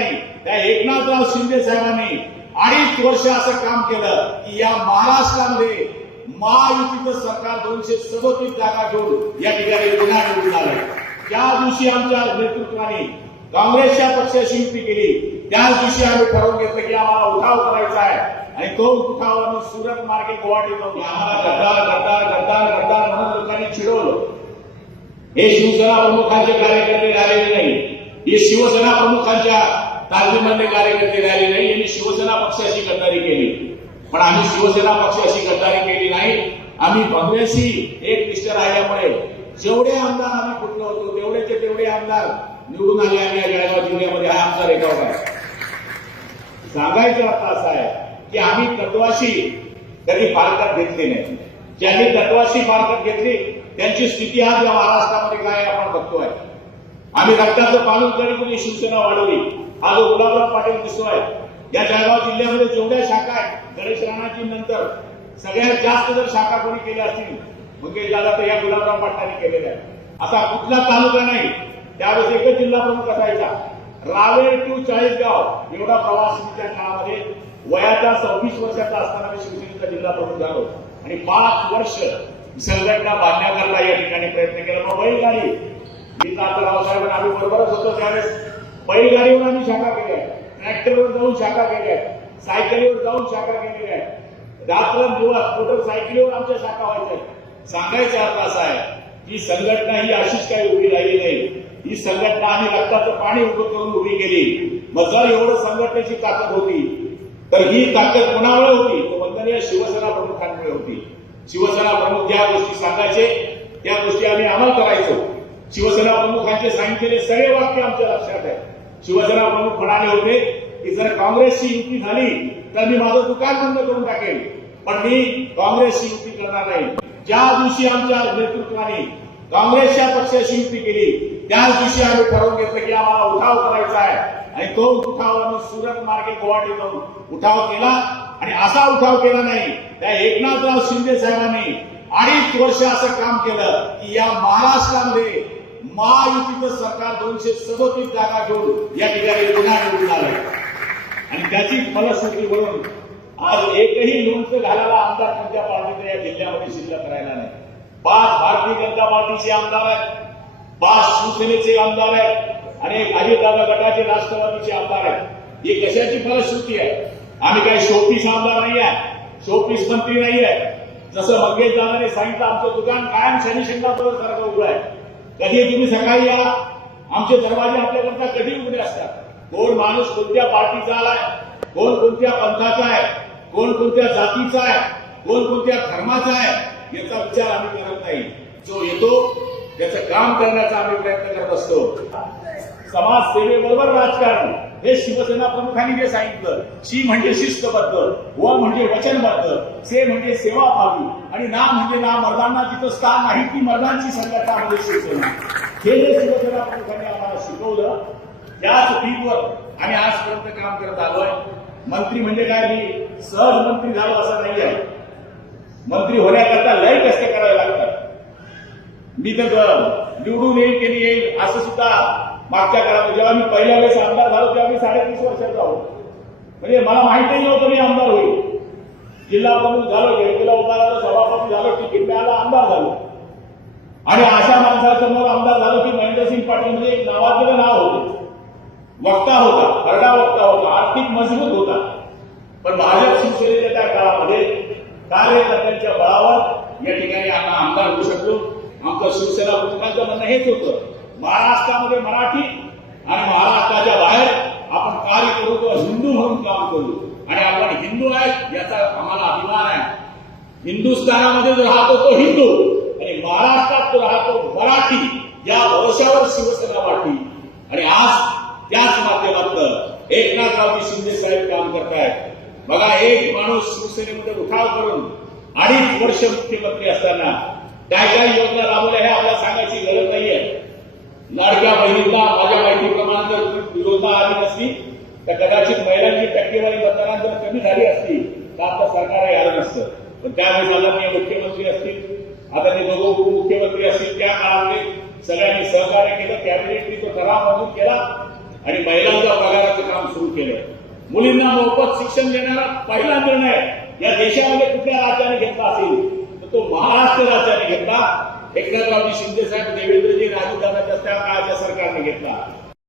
त्या एकनाथराव शिंदे साहेबांनी अडीच वर्ष असं काम केलं की या महाराष्ट्रामध्ये महायुतीचं सरकार दोनशे सदोतीस जागा घेऊन या ठिकाणी पुन्हा निवडून आलं त्या दिवशी आमच्या नेतृत्वाने काँग्रेसच्या पक्षाशी युती केली. त्याच दिवशी आम्ही ठरवून घेतलं की आम्हाला उठाव करायचा आहे. आणि तो उठाव आम्ही सुरत मार्गे गुवाहाटी जाऊन आम्हाला गद्दार गद्दार गद्दार गद्दार म्हणून लोकांनी चिडवलं. हे शिवसेना प्रमुखांचे कार्यकर्ते झालेले नाही. हे शिवसेना प्रमुखांच्या तालमीमधले कार्यकर्ते राहिले नाही यांनी शिवसेना पक्षाची गद्दारी केली. पण आम्ही शिवसेना पक्षाची गद्दारी केली नाही. आम्ही काँग्रेसशी एक निष्ठ राहिल्यामुळे जेवढे आमदार आम्ही कुठलो होतो तेवढेचे तेवढे आमदार निवडून आले आम्ही या जळगाव जिल्ह्यामध्ये. हा आमचा रेकॉर्ड आहे. सांगायचं अर्थ असा आहे की आम्ही तत्वाशी कधी फारकत घेतली नाही. ज्यांनी तत्वाशी फारकत घेतली त्यांची स्थिती आज या महाराष्ट्रामध्ये काय आपण बघतोय. आम्ही रक्ताचं पालन करीत कोणी शिवसेना वाढवली. हा जो गुलाबराव पाटील दिसतोय. या जळगाव जिल्ह्यामध्ये जेवढ्या शाखा आहेत गणेश राणाजी नंतर सगळ्यात जास्त जर शाखा कोणी केल्या असतील मुकेश दादा तर या गुलाबराव पाटलांनी केलेल्या आहेत. असा कुठला तालुका नाही. त्यावेळेस एकच जिल्हा प्रमुख असायचा. रावेर टू चाळीसगाव एवढा प्रवास मी त्या काळामध्ये वयाच्या सव्वीस वर्षाचा असताना मी शिवसेनेचा जिल्हा प्रमुख झालो. आणि पाच वर्ष संघटना बांधण्याकरता या ठिकाणी प्रयत्न केला. मग बैलगाडी आता रावसाहेब आम्ही बरोबरच होतो त्यावेळेस. बैलगाडीवर आम्ही शाखा केल्या. ट्रॅक्टरवर जाऊन शाखा केल्या. सायकलीवर जाऊन शाखा केलेल्या. आहेत रात्र दिवस मोटरसायकलीवर आमच्या शाखा व्हायच्या. सांगायचा अर्थ असा आहे की संघटना ही अशीच काही उभी राहिली नाही. ही संघटना आम्ही रक्ताचं पाणी उभं करून उभी केली. मग जर एवढं संघटनेची ताकद होती. तर ही ताकद कोणामुळे होती? तर वंदनीय शिवसेना प्रमुखांमुळे होती. शिवसेना प्रमुख ज्या गोष्टी सांगायचे त्या गोष्टी आम्ही अमल करायचो. शिवसेना प्रमुखांचे सांगितलेले सगळे वाक्य आमच्या लक्षात आहे. शिवसेना प्रमुख म्हणाले होते की जर काँग्रेसची युती झाली तर मी माझं दुकान बंद करून टाकेल. पण मी काँग्रेसची युती करणार नाही. ज्या दिवशी आमच्या नेतृत्वाने काँग्रेसच्या पक्षाशी युती केली त्याच दिवशी आम्ही ठरवून घेतलं की आम्हाला उठाव करायचा आहे. आणि तो उठाव आम्ही सुरत मार्गे गुवाहाटी जाऊन उठाव केला. आणि असा उठाव केला नाही त्या एकनाथराव शिंदे साहेबांनी अडीच वर्ष असं काम केलं की या महाराष्ट्रामध्ये महायुतीचं सरकार दोनशे सदोतीस जागा घेऊन या ठिकाणी पुन्हा निवडून आलं आणि त्याची फलश्रुती म्हणून आज एकही लोणच घालायला आमदार कोणत्या पार्टीने या जिल्ह्यामध्ये शिल्लक राहिला नाही. पाच भारतीय जनता पार्टीचे आमदार आहेत पाच शिवसेनेचे आमदार आहेत आणि एक अजितदादा गटाचे राष्ट्रवादीचे आमदार आहेत. ही कशाची फलश्रुती आहे? आम्ही काही शोपीस आमदार नाही आहे शोपीस मंत्री नाही आहे. जसं मंगेश दादाने सांगितलं आमचं दुकान कायम शनी सारखं उघडं आहे. कधी तुम्ही सकाळी या आमचे दरवाजे आपल्याकरता कधी उघडे असतात? कोण माणूस कोणत्या पार्टीचा आलाय? कोण कोणत्या पंथाचा आहे? कोण कोणत्या जातीचा आहे? कोण कोणत्या धर्माचा आहे? याचा विचार आम्ही करत नाही. जो येतो त्याचं काम करण्याचा आम्ही प्रयत्न करत असतो. समाजसेवेबरोबर राजकारण. हे शिवसेना प्रमुखांनी जे सांगितलं शी म्हणजे शिस्तबद्ध व म्हणजे वचनबद्ध से म्हणजे सेवा सेवाभावी आणि ना म्हणजे ना मर्दांना तिथं स्थान नाही ती मर्दांची संघटना म्हणजे शिवसेना. हे जे शिवसेना प्रमुखांनी आम्हाला शिकवलं त्याच पीकवर आम्ही आजपर्यंत काम करत आलोय मंत्री म्हणजे काय? मी सहज मंत्री झालो असं नाही आहे. मंत्री होण्याकरता लय कष्ट करावे लागतात. मी तर निवडून येईल की नाही येईल असं सुद्धा मागच्या काळात जेव्हा मी पहिल्या वेळेस आमदार झालो तेव्हा मी साडेतीस वर्षाचा होतो. म्हणजे मला माहितीही नव्हतं मी आमदार होईल. जिल्हा प्रमुख झालो गेला उभा झालं सभापती झालो तिकीट मिळालं आमदार झालो. आणि अशा माणसासमोर आमदार झालो की महेंद्रसिंग पाटील म्हणजे एक नावाजलेलं नाव होतं. वक्ता होता खरडा वक्ता होता आर्थिक मजबूत होता. पण भाजप शिवसेनेच्या त्या काळामध्ये कार्यकर्त्यांच्या बळावर या ठिकाणी आम्हाला आमदार होऊ शकलो. आमचं शिवसेना प्रमुखांचं म्हणणं हेच होतं. महाराष्ट्रामध्ये मराठी आणि महाराष्ट्राच्या बाहेर आपण कार्य करू किंवा हिंदू म्हणून काम करू. आणि आपण हिंदू आहे याचा आम्हाला अभिमान आहे. हिंदुस्थानामध्ये जो राहतो तो हिंदू. आणि महाराष्ट्रात जो राहतो मराठी या भरोशावर शिवसेना वाटली आणि आज त्याच माध्यमातलं एकनाथरावजी शिंदे साहेब काम करतायत. बघा एक माणूस शिवसेनेमध्ये उठाव करून अडीच वर्ष मुख्यमंत्री असताना काय काय योजना राबवल्या हे आपल्याला सांगायची गरज नाहीये. लाडक्या बहिणींना माझ्या माहितीप्रमाणे जर विरोधा आली नसती तर कदाचित महिलांची टक्केवारी मतदान जर कमी झाली असती तर आपलं सरकार आलं नसतं. पण त्यावेळेस आदरणीय मुख्यमंत्री असतील आदरणीय दोघं उपमुख्यमंत्री असतील त्या काळामध्ये सगळ्यांनी सहकार्य केलं कॅबिनेटनी तो ठराव मंजूर केला आणि महिलांच्या पगाराचं काम सुरू केलं. मुलींना मोफत शिक्षण देणारा पहिला निर्णय या देशामध्ये कुठल्या राज्याने घेतला असेल तर तो महाराष्ट्र राज्याने घेतला. एकनाथरावजी शिंदे साहेब देवेंद्रजी राजू दादा त्या काळाच्या सरकारने घेतला.